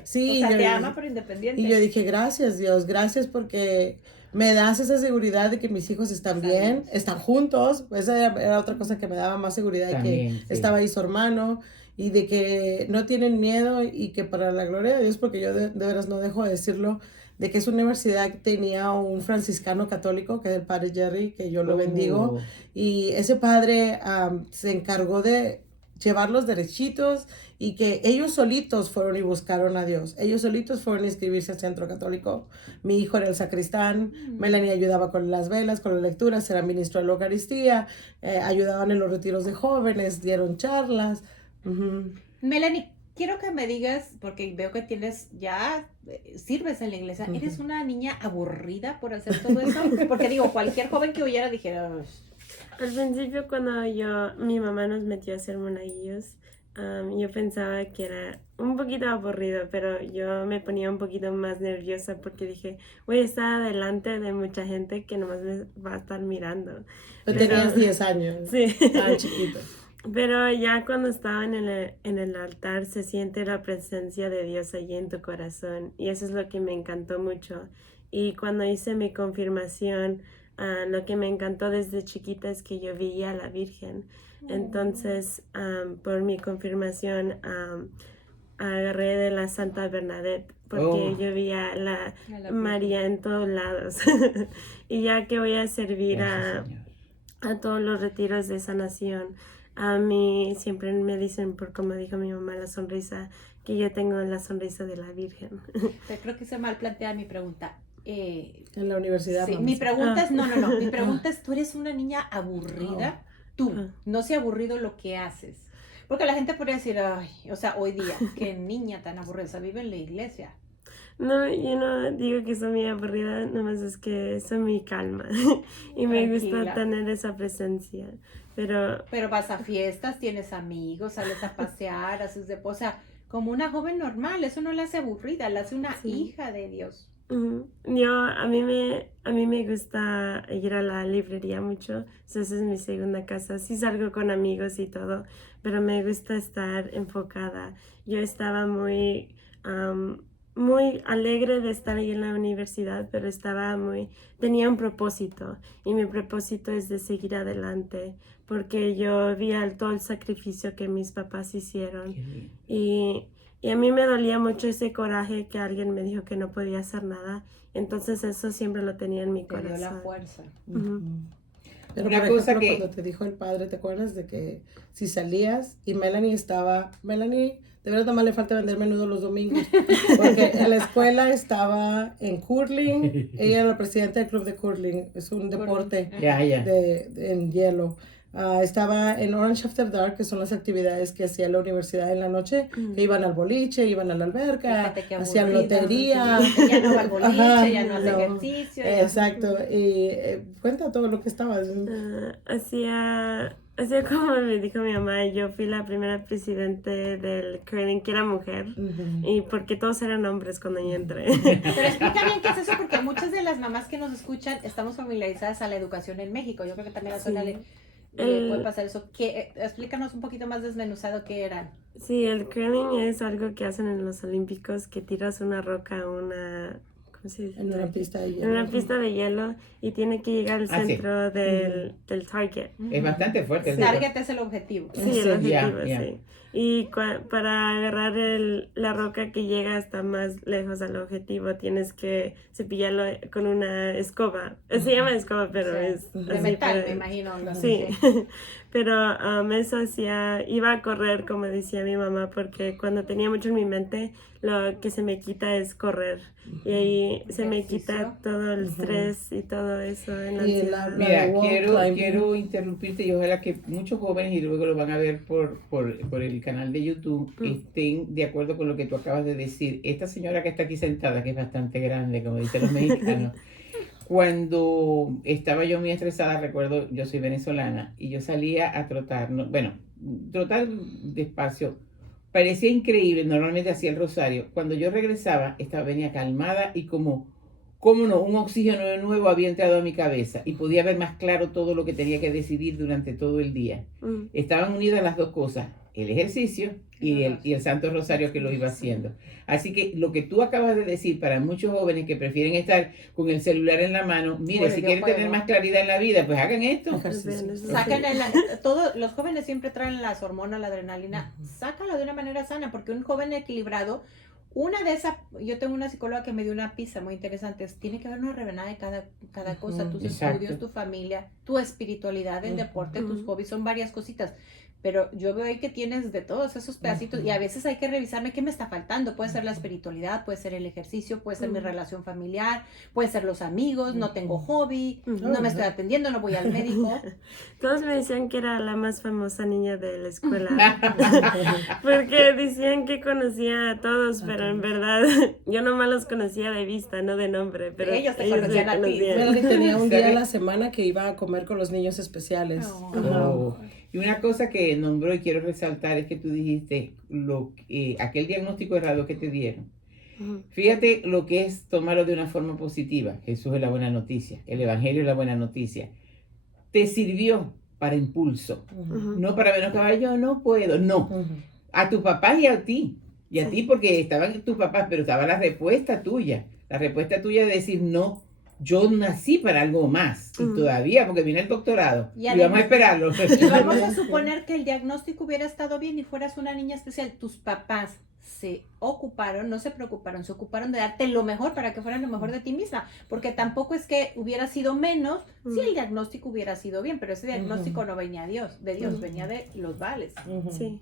Sí, o sea, te ama pero independiente. Y yo dije, gracias Dios, gracias porque me das esa seguridad de que mis hijos están bien, están juntos. Esa era otra cosa que me daba más seguridad, también, que estaba ahí su hermano. Y de que no tienen miedo y que para la gloria de Dios, porque yo de veras no dejo de decirlo, de que esa universidad tenía un franciscano católico, que es el padre Jerry, que yo lo bendigo, y ese padre se encargó de llevarlos derechitos y que ellos solitos fueron y buscaron a Dios. Ellos solitos fueron a inscribirse al centro católico. Mi hijo era el sacristán, Melanie ayudaba con las velas, con las lecturas, era ministro de la Eucaristía, ayudaban en los retiros de jóvenes, dieron charlas. Melanie, quiero que me digas, porque veo que sirves en la iglesia, ¿eres una niña aburrida por hacer todo eso? Porque digo, cualquier joven que oyera dijera... Al principio cuando mi mamá nos metió a ser monaguillos, yo pensaba que era un poquito aburrido, pero yo me ponía un poquito más nerviosa porque dije, voy a estar delante de mucha gente que nomás me va a estar mirando. Pero tenías 10 años, sí. tan chiquito. Pero ya cuando estaba en el altar se siente la presencia de Dios allí en tu corazón y eso es lo que me encantó mucho. Y cuando hice mi confirmación, lo que me encantó desde chiquita es que yo veía a la Virgen. Entonces, por mi confirmación, agarré de la Santa Bernadette porque yo veía la María en todos lados. Y ya que voy a servir a todos los retiros de sanación, a mí siempre me dicen, por como dijo mi mamá, la sonrisa, que yo tengo la sonrisa de la Virgen. Creo que se mal plantea mi pregunta. En la universidad. Sí, mi pregunta es, no. Mi pregunta es, ¿tú eres una niña aburrida? Tú, no sea aburrido lo que haces. Porque la gente podría decir, ay, o sea, hoy día, qué niña tan aburrida, o sea, vive en la iglesia. No, yo no digo que soy muy aburrida, nomás es que soy muy calma y me gusta tener esa presencia. Pero vas a fiestas, tienes amigos, sales a pasear, haces o sea, como una joven normal, eso no la hace aburrida, la hace una hija de Dios. A mí me gusta ir a la librería mucho, esa es mi segunda casa. Sí salgo con amigos y todo, pero me gusta estar enfocada. Yo estaba muy alegre de estar ahí en la universidad, pero tenía un propósito y mi propósito es de seguir adelante porque yo vi todo el sacrificio que mis papás hicieron y a mí me dolía mucho ese coraje que alguien me dijo que no podía hacer nada. Entonces eso siempre lo tenía en mi corazón. Te dio la fuerza. Pero una por ejemplo, cuando te dijo el padre, ¿te acuerdas de que si salías y Melanie, de verdad nada más le falta vender menudo los domingos? Porque en la escuela estaba en curling, ella era la presidenta del club de curling, es un deporte en hielo. Estaba en Orange After Dark, que son las actividades que hacía la universidad en la noche, que iban al boliche, iban a la alberca, hacían lotería. Ya no va al boliche, ya no hace ejercicio. Exacto, y cuenta todo lo que estabas. Hacía como me dijo mi mamá, yo fui la primera presidente del curling que era mujer, y porque todos eran hombres cuando yo entré. Pero explica bien qué es eso, porque muchas de las mamás que nos escuchan estamos familiarizadas a la educación en México. Yo creo que también a Sonia puede pasar eso. Explícanos un poquito más desmenuzado qué eran. Sí, el curling es algo que hacen en los olímpicos, que tiras una roca a ¿cómo se dice? En una pista de hielo. En una pista de hielo y tiene que llegar al centro del target. Es bastante fuerte. El target es el objetivo. Sí, el objetivo, sí. Y para agarrar la roca que llega hasta más lejos al objetivo, tienes que cepillarlo con una escoba. Se llama escoba, pero es de metal, me imagino. Sí, pero eso iba a correr, como decía mi mamá, porque cuando tenía mucho en mi mente, lo que se me quita es correr. Y ahí se me quita todo el estrés y todo eso en la ansiedad. Mira, quiero interrumpirte y ojalá que muchos jóvenes, y luego lo van a ver por el canal de YouTube, estén de acuerdo con lo que tú acabas de decir. Esta señora que está aquí sentada, que es bastante grande, como dicen los mexicanos, cuando estaba yo muy estresada, recuerdo, yo soy venezolana, y yo salía a trotar, trotar despacio. Parecía increíble, normalmente hacía el rosario. Cuando yo regresaba, venía calmada y ¿cómo no? Un oxígeno nuevo había entrado a mi cabeza y podía ver más claro todo lo que tenía que decidir durante todo el día. Estaban unidas las dos cosas, el ejercicio y el Santo Rosario que lo iba haciendo. Así que lo que tú acabas de decir, para muchos jóvenes que prefieren estar con el celular en la mano, mire, si quieren tener más claridad en la vida, pues hagan esto. Saquen los jóvenes siempre traen las hormonas, la adrenalina, sácalo de una manera sana, porque un joven equilibrado, Una de esas, yo tengo una psicóloga que me dio una pizza muy interesante, tiene que haber una rebanada de cada cosa, tus Exacto. estudios, tu familia, tu espiritualidad, el deporte, tus hobbies, son varias cositas. Pero yo veo ahí que tienes de todos esos pedacitos y a veces hay que revisarme qué me está faltando. Puede ser la espiritualidad, puede ser el ejercicio, puede ser mi relación familiar, puede ser los amigos, no tengo hobby, no me estoy atendiendo, no voy al médico. Todos me decían que era la más famosa niña de la escuela. Porque decían que conocía a todos, pero en verdad yo nomás los conocía de vista, no de nombre. Pero Ellos te me conocían a ti. conocían. Melanie tenía un día a la semana que iba a comer con los niños especiales. Oh. Y una cosa que nombró y quiero resaltar es que tú dijiste aquel diagnóstico errado que te dieron. Fíjate lo que es tomarlo de una forma positiva. Jesús es la buena noticia, el evangelio es la buena noticia. Te sirvió para impulso, no para menoscabar, yo no puedo, no. A tu papá y a ti, porque estaban tus papás, pero estaba la respuesta tuya de decir no. Yo nací para algo más y todavía, porque viene el doctorado y vamos a esperarlo. Y vamos a suponer que el diagnóstico hubiera estado bien y fueras una niña especial. Tus papás se ocuparon, no se preocuparon, se ocuparon de darte lo mejor para que fuera lo mejor de ti misma, porque tampoco es que hubiera sido menos si el diagnóstico hubiera sido bien, pero ese diagnóstico no venía de Dios, venía de los vales. Sí.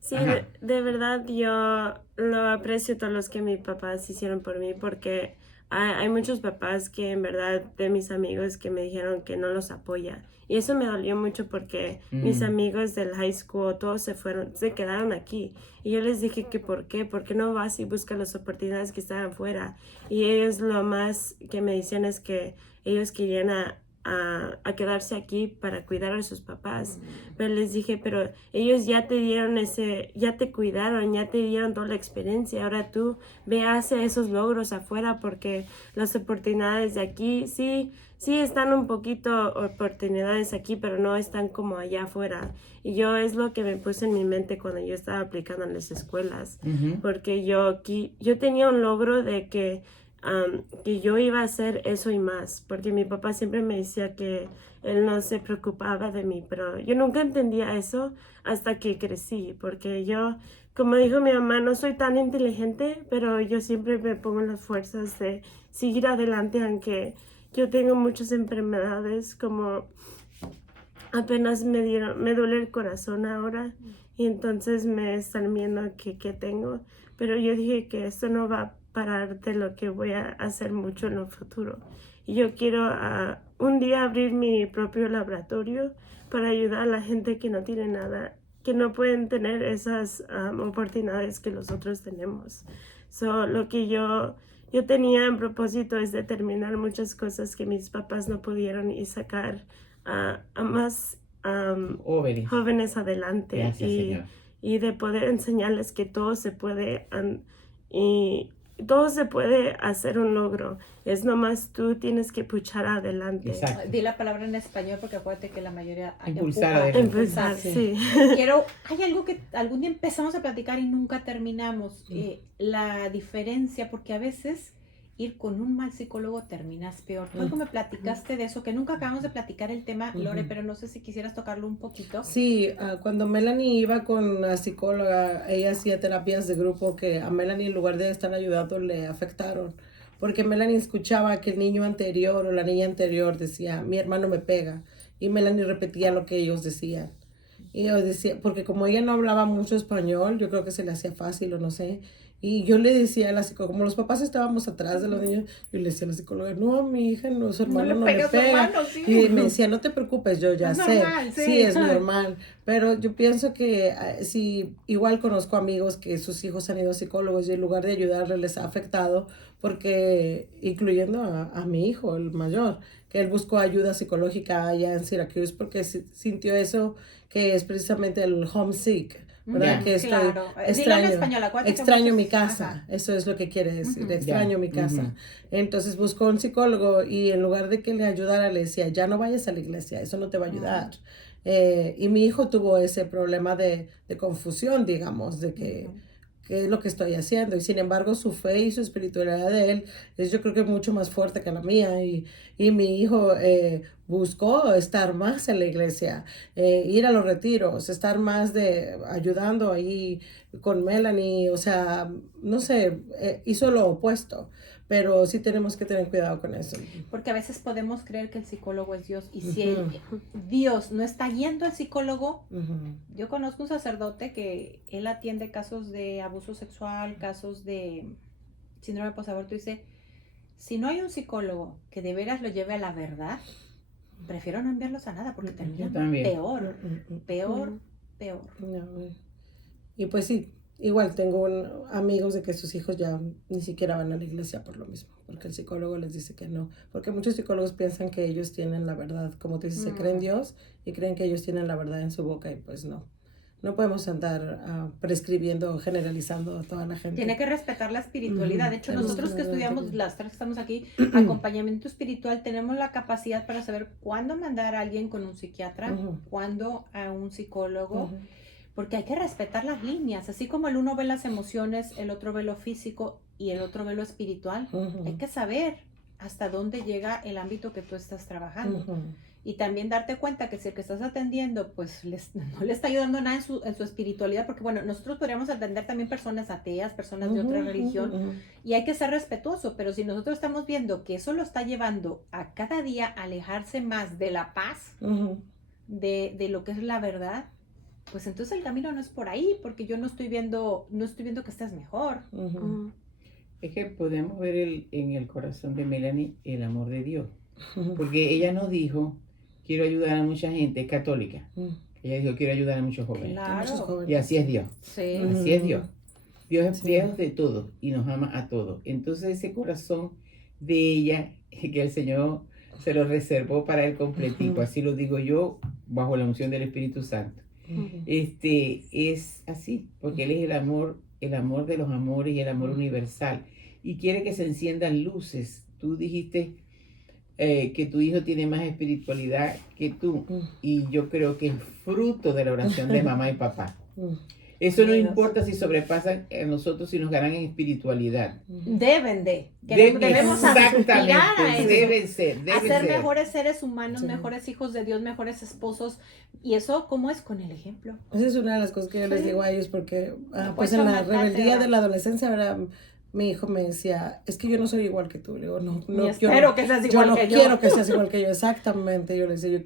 Sí, de verdad yo lo aprecio todos los que mis papás hicieron por mí, porque hay muchos papás que en verdad de mis amigos que me dijeron que no los apoya. Y eso me dolió mucho porque mis amigos del high school todos se quedaron aquí. Y yo les dije que ¿por qué no vas y buscas las oportunidades que estaban fuera? Y ellos lo más que me decían es que ellos querían a quedarse aquí para cuidar a sus papás. Pero les dije, pero ellos ya te dieron ya te cuidaron, ya te dieron toda la experiencia, ahora tú ve hacia esos logros afuera, porque las oportunidades de aquí sí están un poquito oportunidades aquí, pero no están como allá afuera. Y yo es lo que me puse en mi mente cuando yo estaba aplicando en las escuelas, porque yo tenía un logro de que yo iba a hacer eso y más, porque mi papá siempre me decía que él no se preocupaba de mí, pero yo nunca entendía eso hasta que crecí, porque yo, como dijo mi mamá, no soy tan inteligente, pero yo siempre me pongo las fuerzas de seguir adelante, aunque yo tengo muchas enfermedades, como apenas me duele el corazón ahora, y entonces me están viendo que tengo, pero yo dije que esto no va a parar de lo que voy a hacer mucho en el futuro. Y yo quiero un día abrir mi propio laboratorio para ayudar a la gente que no tiene nada, que no pueden tener esas oportunidades que nosotros tenemos. Lo que yo tenía en propósito es determinar muchas cosas que mis papás no pudieron y sacar a más jóvenes adelante. Gracias, Señor. Y de poder enseñarles que todo se puede y todo se puede hacer un logro. Es nomás tú tienes que puchar adelante. Exacto. Di la palabra en español porque acuérdate que la mayoría Impulsar, Impulsar, sí. Hay algo que algún día empezamos a platicar y nunca terminamos. La diferencia, porque a veces ir con un mal psicólogo terminas peor. Tú algo me platicaste de eso, que nunca acabamos de platicar el tema, Lore, pero no sé si quisieras tocarlo un poquito. Sí, cuando Melanie iba con la psicóloga, ella hacía terapias de grupo que a Melanie, en lugar de estar ayudando, le afectaron. Porque Melanie escuchaba que el niño anterior o la niña anterior decía, mi hermano me pega. Y Melanie repetía lo que ellos decían. Y yo decía, porque como ella no hablaba mucho español, yo creo que se le hacía fácil o no sé. Y yo le decía a la psicóloga, como los papás estábamos atrás de los niños, yo le decía a la psicóloga, no, mi hija, no, su hermano no le pega. Sí. Y me decía, no te preocupes, yo ya sé. Normal, sí, es normal. Pero yo pienso que si igual conozco amigos que sus hijos han ido a psicólogos y en lugar de ayudarles les ha afectado, porque incluyendo a mi hijo, el mayor, que él buscó ayuda psicológica allá en Syracuse porque sintió eso, que es precisamente el homesick. ¿Verdad? Que claro. extraño mi casa. Eso es lo que quiere decir, extraño mi casa. Entonces buscó un psicólogo y en lugar de que le ayudara le decía, ya no vayas a la iglesia, eso no te va a ayudar. Y mi hijo tuvo ese problema de confusión, digamos, de que qué es lo que estoy haciendo. Y sin embargo, su fe y su espiritualidad de él es yo creo que mucho más fuerte que la mía. Y mi hijo buscó estar más en la iglesia, ir a los retiros, estar más de ayudando ahí con Melanie. O sea, no sé, hizo lo opuesto. Pero sí tenemos que tener cuidado con eso. Porque a veces podemos creer que el psicólogo es Dios y si Ujú. Dios no está yendo al psicólogo, Ujú. yo conozco un sacerdote que él atiende casos de abuso sexual, casos de síndrome posaborto y dice, si no hay un psicólogo que de veras lo lleve a la verdad, prefiero no enviarlos a nada porque Yo terminan también. peor, peor, peor. No, y pues sí, igual tengo amigos de que sus hijos ya ni siquiera van a la iglesia por lo mismo, porque el psicólogo les dice que no, porque muchos psicólogos piensan que ellos tienen la verdad, como tú dices, se creen Dios y creen que ellos tienen la verdad en su boca y pues no. No podemos andar prescribiendo o generalizando a toda la gente. Tiene que respetar la espiritualidad. De hecho, Tenemos nosotros que que estudiamos, respetar. las tres que estamos aquí, acompañamiento espiritual, tenemos la capacidad para saber cuándo mandar a alguien con un psiquiatra, Ujú. cuándo a un psicólogo, Ujú. porque hay que respetar las líneas. Así como el uno ve las emociones, el otro ve lo físico y el otro ve lo espiritual, Ujú. hay que saber hasta dónde llega el ámbito que tú estás trabajando. Ujú. Y también darte cuenta que si el que estás atendiendo, pues no le está ayudando nada en su espiritualidad, porque bueno, nosotros podríamos atender también personas ateas, personas de otra Ujú. religión, Ujú. y hay que ser respetuoso, pero si nosotros estamos viendo que eso lo está llevando a cada día alejarse más de la paz, Ujú. de lo que es la verdad, pues entonces el camino no es por ahí, porque yo no estoy viendo que estés mejor. Ujú. Es que podemos ver en el corazón de Melanie el amor de Dios. Ujú. Porque ella nos dijo, quiero ayudar a mucha gente católica. Ujú. Ella dijo, quiero ayudar a muchos jóvenes. A muchos Claro. jóvenes. Y así es Dios. Sí. Ujú. Así es Dios. Dios es Sí. Dios de todos y nos ama a todos. Entonces ese corazón de ella, que el Señor se lo reservó para él completico, Ujú. así lo digo yo, bajo la unción del Espíritu Santo. Ujú. Es así, porque Él es el amor de los amores y el amor universal. Y quiere que se enciendan luces. Tú dijiste que tu hijo tiene más espiritualidad que tú. Y yo creo que es fruto de la oración de mamá y papá. Ujú. Eso no Dios. importa si sobrepasan a nosotros, si nos ganan en espiritualidad. Debemos aspirar a Exactamente, eso. deben ser. A ser mejores seres humanos, Sí. mejores hijos de Dios, mejores esposos. Y eso, ¿cómo es? Con el ejemplo. Esa es una de las cosas que yo les Sí. digo a ellos porque No pues puedes en la aumentarte, rebeldía ¿verdad? de la adolescencia, ¿verdad? Mi hijo me decía, es que yo no soy igual que tú. Le digo, no, Y yo espero no, que seas yo igual no que yo. quiero que seas igual que yo. Exactamente, yo les digo,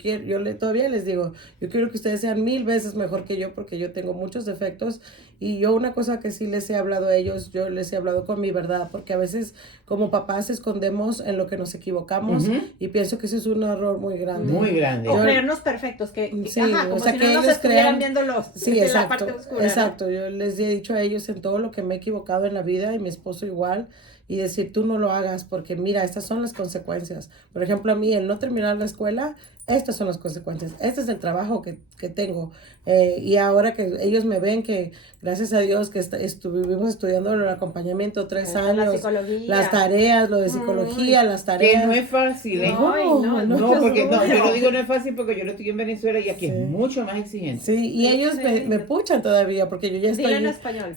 todavía les digo, yo quiero que ustedes sean 1000 veces mejor que yo porque yo tengo muchos defectos y yo una cosa que sí les he hablado a ellos, yo les he hablado con mi verdad, porque a veces como papás escondemos en lo que nos equivocamos Ujú. y pienso que ese es un error muy grande. Muy grande. O Yo- creernos perfectos, Sí, ajá, o como sea, si que no nos ellos estuvieran crean- viendo los Sí, la exacto, parte oscura, ¿no? exacto. Yo les he dicho a ellos en todo lo que me he equivocado en la vida y mi esposo igual y decir tú no lo hagas porque mira, estas son las consecuencias. Por ejemplo, a mí el no terminar la escuela, estas son las consecuencias. Este es el trabajo que tengo. Y ahora que ellos me ven que gracias a Dios que estuvimos estudiando el acompañamiento 3 La años, psicología. las tareas, lo de psicología, las tareas. Que no es fácil, ¿eh? No, ay, no, No, porque es no, yo duro. no digo no es fácil porque yo lo estoy en Venezuela y aquí Sí. es mucho más exigente. Sí, y ellos me puchan todavía porque yo ya estoy... Dile en español.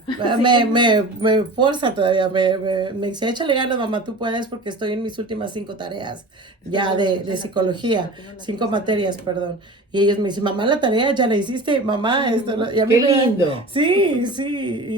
Me fuerza todavía, me dice, échale ganas, mamá, tú puedes porque estoy en mis últimas 5 tareas ya de psicología, 5 materias, perdón. Y ellos me dicen, mamá, la tarea ya la hiciste, mamá, esto, y a mí Qué me da- lindo. Sí, sí,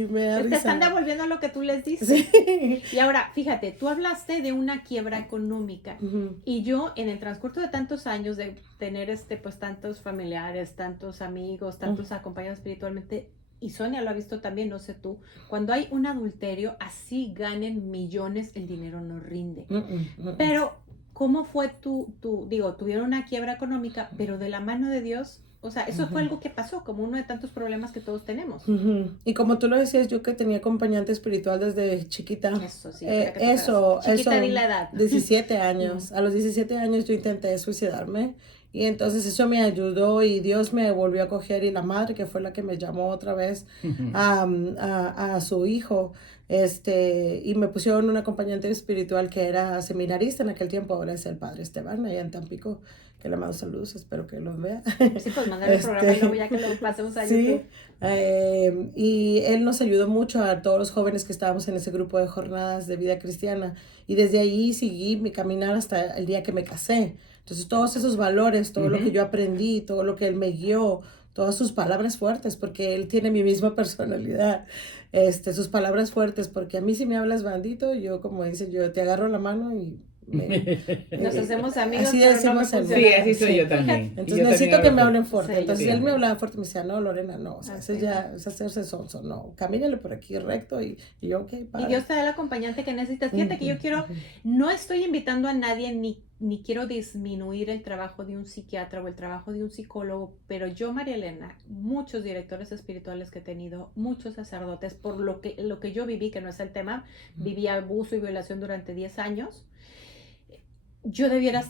y me da Te risa. están devolviendo lo que tú les dices. Sí. Y ahora, fíjate, tú hablaste de una quiebra económica. Ujú. Y yo, en el transcurso de tantos años de tener pues tantos familiares, tantos amigos, tantos acompañados espiritualmente, y Sonia lo ha visto también, no sé tú, cuando hay un adulterio, así ganen millones, el dinero no rinde. Pero, ¿cómo fue tuvieron una quiebra económica, pero de la mano de Dios? O sea, eso fue algo que pasó, como uno de tantos problemas que todos tenemos. Ujú. Y como tú lo decías, yo que tenía acompañante espiritual desde chiquita. Eso sí. Eso, Chiquita, eso, di la edad. 17 años. A los 17 años yo intenté suicidarme Y entonces eso me ayudó y Dios me volvió a coger y la madre que fue la que me llamó otra vez a su hijo, y me pusieron un acompañante espiritual que era seminarista en aquel tiempo, ahora es el padre Esteban, allá en Tampico, que le mando saludos, espero que los vea. Sí, pues mandar el programa y luego ya que lo pasemos a Sí, YouTube. y él nos ayudó mucho a todos los jóvenes que estábamos en ese grupo de jornadas de vida cristiana y desde ahí seguí mi caminar hasta el día que me casé. Entonces todos esos valores, todo lo que yo aprendí, todo lo que él me guió, todas sus palabras fuertes, porque él tiene mi misma personalidad, sus palabras fuertes, porque a mí si me hablas bandito, yo como dicen, yo te agarro la mano y Nos hacemos amigos, así pero decimos no me en- Sí, así soy Sí. yo también. Entonces Y yo necesito también que me hablo hablen fuerte. Sí, Entonces yo él me también. hablaba fuerte y me decía, no, Lorena, no, o sea, Así ese ya es hacerse sonso, no, camínale por aquí recto y yo, ok, Y padre. Dios te da el acompañante que necesitas. Fíjate que yo quiero, no estoy invitando a nadie ni quiero disminuir el trabajo de un psiquiatra o el trabajo de un psicólogo, pero yo, María Elena, muchos directores espirituales que he tenido, muchos sacerdotes, por lo que yo viví, que no es el tema, viví abuso y violación durante 10 años.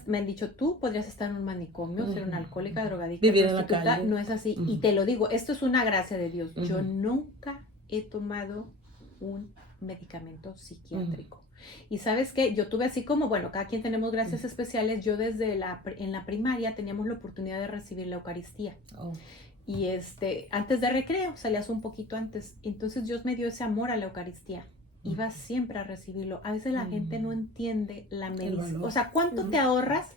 Me han dicho, tú podrías estar en un manicomio, ser una alcohólica, drogadicta, Vivir en la prostituta. calle. No es así. Y te lo digo, esto es una gracia de Dios. Yo nunca he tomado un medicamento psiquiátrico. Y sabes qué, yo tuve así como, bueno, cada quien tenemos gracias especiales. Yo desde en la primaria teníamos la oportunidad de recibir la Eucaristía. Oh. Y antes de recreo, salías un poquito antes. Entonces Dios me dio ese amor a la Eucaristía. Iba siempre a recibirlo. A veces la gente no entiende la medicina. valor. O sea, ¿cuánto te ahorras?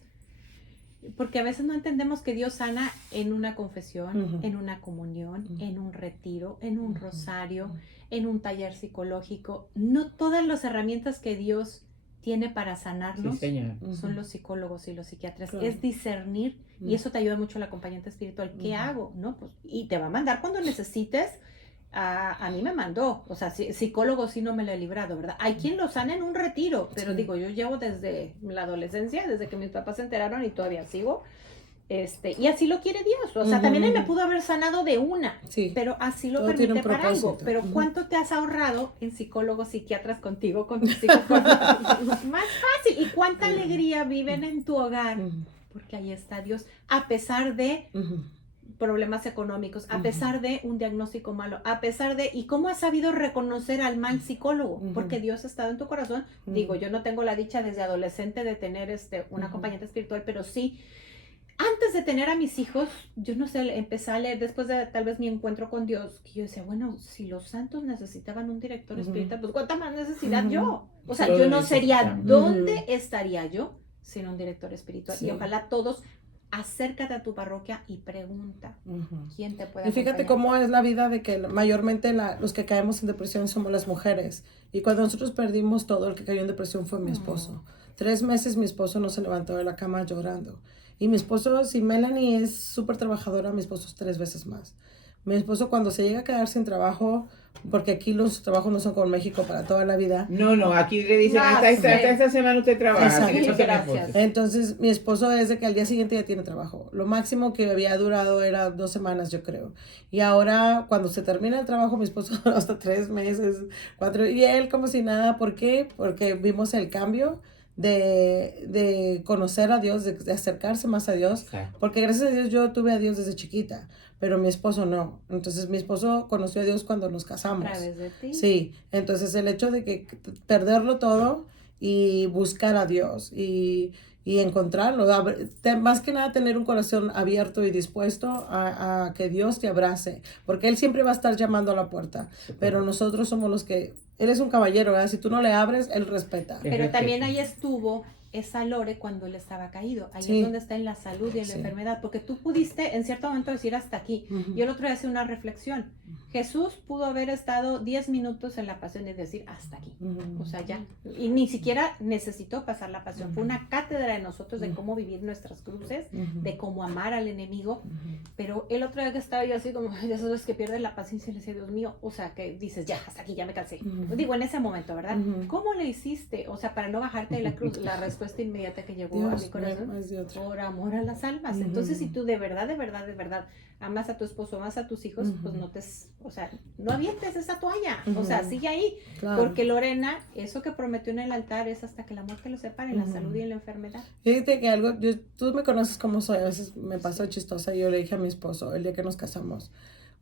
Porque a veces no entendemos que Dios sana en una confesión, en una comunión, en un retiro, en un rosario, en un taller psicológico. No todas las herramientas que Dios tiene para sanarnos Sí, señor. son los psicólogos y los psiquiatras. Claro. Es discernir y eso te ayuda mucho el acompañante espiritual. ¿Qué hago? ¿No? Pues, y te va a mandar cuando necesites. A mí me mandó, o sea, psicólogo sí no me lo he librado, ¿verdad? Hay quien lo sana en un retiro, pero Sí. digo, yo llevo desde la adolescencia, desde que mis papás se enteraron y todavía sigo, y así lo quiere Dios, o sea, también él me pudo haber sanado de una, Sí. pero así lo Todo tiene permite un para algo, propósito. pero ¿cuánto te has ahorrado en psicólogos, psiquiatras contigo, con tus hijos? Más fácil, y cuánta alegría viven en tu hogar, porque ahí está Dios, a pesar de problemas económicos, a pesar de un diagnóstico malo, a pesar de, ¿y cómo has sabido reconocer al mal psicólogo? Porque Dios ha estado en tu corazón. Digo, yo no tengo la dicha desde adolescente de tener un acompañante espiritual, pero sí, antes de tener a mis hijos, yo no sé, empecé a leer, después de tal vez mi encuentro con Dios, que yo decía, bueno, si los santos necesitaban un director espiritual, pues ¿cuánta más necesidad yo? O sea, Todo yo no sería, necesitamos. ¿dónde estaría yo sin un director espiritual? Sí. Y ojalá todos, acércate a tu parroquia y pregunta quién te puede Y fíjate acompañar. cómo es la vida de que mayormente los que caemos en depresión somos las mujeres. Y cuando nosotros perdimos todo, el que cayó en depresión fue mi esposo. 3 meses mi esposo no se levantó de la cama llorando. Y mi esposo, si Melanie es súper trabajadora, mi esposo es 3 veces más. Mi esposo cuando se llega a quedar sin trabajo, porque aquí los trabajos no son como en México para toda la vida. No, aquí le dicen, No, hasta sí. esta semana usted trabaja. Exacto. Así que no se me Gracias. esposa. Entonces, mi esposo es de que al día siguiente ya tiene trabajo. Lo máximo que había durado era 2 semanas, yo creo. Y ahora, cuando se termina el trabajo, mi esposo hasta 3 meses, 4. Y él como si nada. ¿Por qué? Porque vimos el cambio de conocer a Dios, de acercarse más a Dios. Exacto. Porque gracias a Dios yo tuve a Dios desde chiquita, pero mi esposo no. Entonces, mi esposo conoció a Dios cuando nos A casamos. través de ti. Sí, entonces el hecho de que perderlo todo y buscar a Dios y encontrarlo, más que nada tener un corazón abierto y dispuesto a que Dios te abrace, porque Él siempre va a estar llamando a la puerta, pero nosotros somos los que, Él es un caballero, ¿verdad? Si tú no le abres, Él respeta. Pero también ahí estuvo esa Lore cuando él estaba caído. Ahí Sí. es donde está en la salud y en la Sí. enfermedad, porque tú pudiste en cierto momento decir hasta aquí. Yo el otro día hacía una reflexión. Jesús pudo haber estado 10 minutos en la pasión y decir hasta aquí. O sea, ya. Y ni siquiera necesitó pasar la pasión. Fue una cátedra de nosotros de cómo vivir nuestras cruces, de cómo amar al enemigo. Pero el otro día que estaba yo así como, ya sabes que pierdes la paciencia y le decía, Dios mío, o sea, que dices, ya, hasta aquí, ya me cansé. Digo, en ese momento, ¿verdad? ¿Cómo le hiciste? O sea, para no bajarte de la cruz, la respuesta respuesta inmediata que llegó Dios, a mi corazón. no es de otra. Por amor a las almas. Entonces, si tú de verdad amas a tu esposo, amas a tus hijos, pues o sea, no avientes esa toalla. O sea, sigue ahí. Claro. Porque Lorena, eso que prometió en el altar es hasta que la muerte los separe en la salud y en la enfermedad. Fíjate que algo, tú me conoces como soy, a veces me pasó chistosa. Yo le dije a mi esposo el día que nos casamos,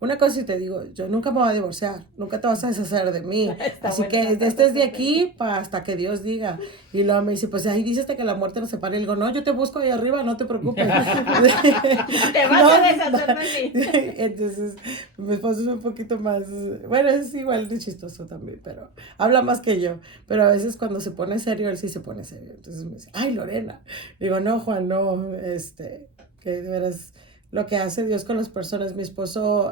una cosa y te digo, yo nunca me voy a divorciar, nunca te vas a deshacer de mí. Así que estés de aquí hasta que Dios diga. Y luego me dice, pues ahí dice hasta que la muerte nos separe. Y digo, no, yo te busco ahí arriba, no te preocupes. Te vas a deshacer de mí. Entonces, mi esposo es un poquito más, bueno, es igual de chistoso también, pero habla más que yo. Pero a veces cuando se pone serio, él sí se pone serio. Entonces me dice, ay, Lorena. Digo, no, Juan, no, que de veras lo que hace Dios con las personas. Mi esposo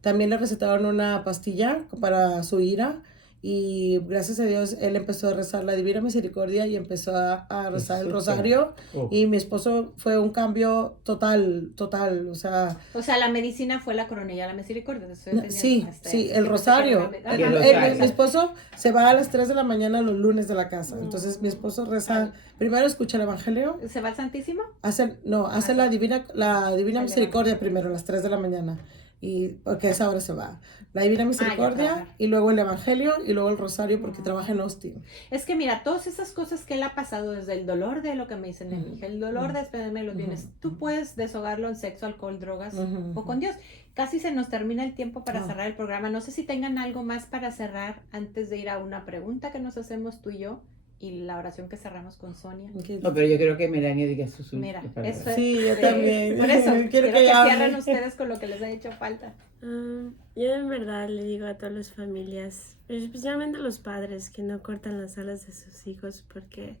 también le recetaron una pastilla para su ira y gracias a Dios él empezó a rezar la Divina Misericordia y empezó a rezar el rosario y mi esposo fue un cambio total, o sea... O sea, la medicina fue la coronilla, la misericordia. Sí, el rosario. Mi esposo se va a las 3 de la mañana los lunes de la casa, entonces mi esposo reza, primero escucha el evangelio. ¿Se va al Santísimo? Hace la Divina Misericordia primero a las 3 de la mañana. Y porque a esa hora se va. La Divina Misericordia y luego el Evangelio y luego el Rosario porque trabaja en Austin. Es que mira, todas esas cosas que él ha pasado desde el dolor de lo que me dicen de mi hija, el dolor de despedirme de los bienes, tú puedes desahogarlo en sexo, alcohol, drogas o con Dios. Casi se nos termina el tiempo para cerrar el programa. No sé si tengan algo más para cerrar antes de ir a una pregunta que nos hacemos tú y yo. Y la oración que cerramos con Sonia. No, pero yo creo que Melania diga sus Mira, palabras. eso es, sí, yo también. Por eso, quiero que hable. cierren ustedes con lo que les ha hecho falta. Yo en verdad le digo a todas las familias, especialmente a los padres, que no cortan las alas de sus hijos, porque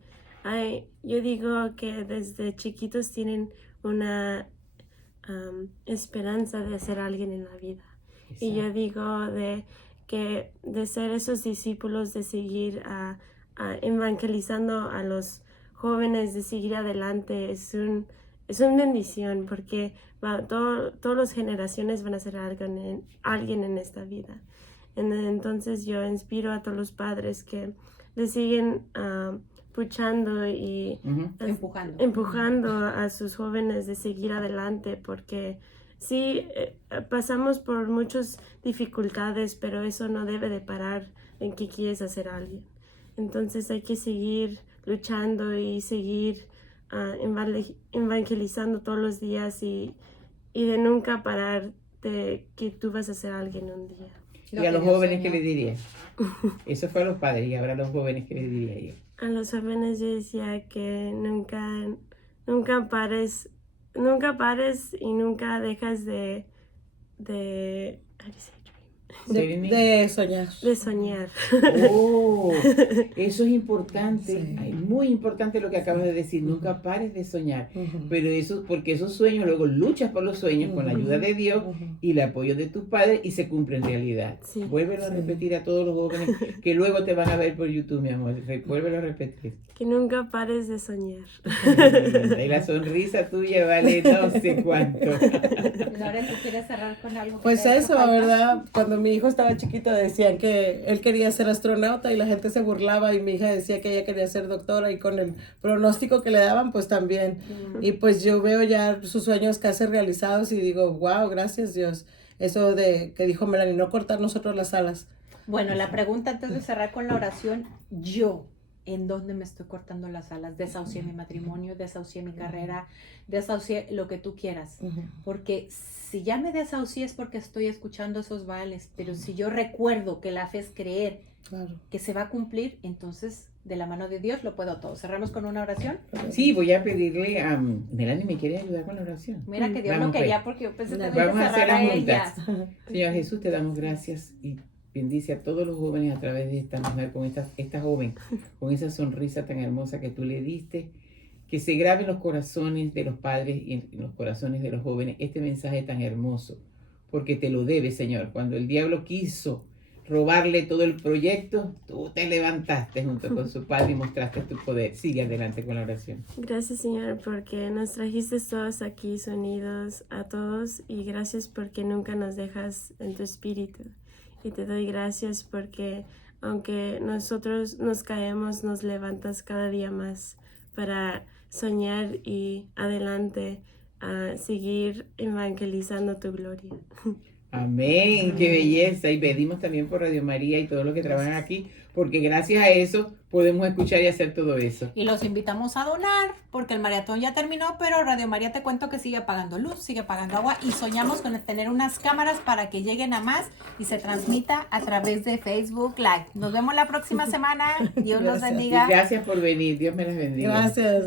yo digo que desde chiquitos tienen una esperanza de ser alguien en la vida. Exacto. Y yo digo de ser esos discípulos, de seguir evangelizando a los jóvenes, de seguir adelante, es una bendición porque todas las generaciones van a ser alguien en esta vida. Entonces yo inspiro a todos los padres que le siguen puchando y empujando a sus jóvenes de seguir adelante, porque sí, pasamos por muchas dificultades, pero eso no debe de parar en que quieres hacer alguien. Entonces hay que seguir luchando y seguir evangelizando todos los días y de nunca parar de que tú vas a ser alguien un día. ¿Y a los jóvenes qué les diría? Eso fue a los padres, y ahora a los jóvenes qué les diría yo. A los jóvenes yo decía que nunca pares y nunca dejas de soñar. De soñar. Oh, eso es importante, sí. Muy importante lo que acabas de decir, nunca pares de soñar, pero eso, porque esos sueños, luego luchas por los sueños con la ayuda de Dios y el apoyo de tus padres y se cumplen realidad. Sí. Vuélvelo a repetir a todos los jóvenes que luego te van a ver por YouTube, mi amor, vuélvelo a repetir. Que nunca pares de soñar. Y la sonrisa tuya vale no sé cuánto. Loren, ¿tú quieres cerrar con algo? Pues eso, la verdad, cuando mi hijo estaba chiquito decían que él quería ser astronauta y la gente se burlaba y mi hija decía que ella quería ser doctora y con el pronóstico que le daban pues también. Y pues yo veo ya sus sueños casi realizados y digo, wow, gracias Dios. Eso de que dijo Melanie, no cortar nosotros las alas. Bueno, la pregunta antes de cerrar con la oración, ¿en dónde me estoy cortando las alas? Desahucié mi matrimonio, desahucié mi carrera, desahucié lo que tú quieras. Porque si ya me desahucié es porque estoy escuchando esos vales, pero si yo recuerdo que la fe es creer que se va a cumplir, entonces de la mano de Dios lo puedo todo. ¿Cerramos con una oración? Sí, voy a pedirle a Melanie, ¿me quiere ayudar con la oración? Mira que Dios lo quería porque yo pensé que vamos a hacer a ella. Señor Jesús, te damos gracias y bendice a todos los jóvenes a través de esta mujer, con esta joven, con esa sonrisa tan hermosa que tú le diste, que se grabe en los corazones de los padres y en los corazones de los jóvenes este mensaje tan hermoso, porque te lo debe, Señor. Cuando el diablo quiso robarle todo el proyecto, tú te levantaste junto con su padre y mostraste tu poder. Sigue adelante con la oración. Gracias, Señor, porque nos trajiste todos aquí unidos a todos y gracias porque nunca nos dejas en tu espíritu. Y te doy gracias porque aunque nosotros nos caemos, nos levantas cada día más, para soñar y adelante a seguir evangelizando tu gloria. Amén, qué belleza. Y pedimos también por Radio María y todos los que trabajan aquí, porque gracias a eso podemos escuchar y hacer todo eso. Y los invitamos a donar, porque el maratón ya terminó, pero Radio María te cuento que sigue pagando luz, sigue pagando agua, y soñamos con tener unas cámaras para que lleguen a más y se transmita a través de Facebook Live. Nos vemos la próxima semana. Dios los bendiga. Gracias por venir, Dios me las bendiga. Gracias.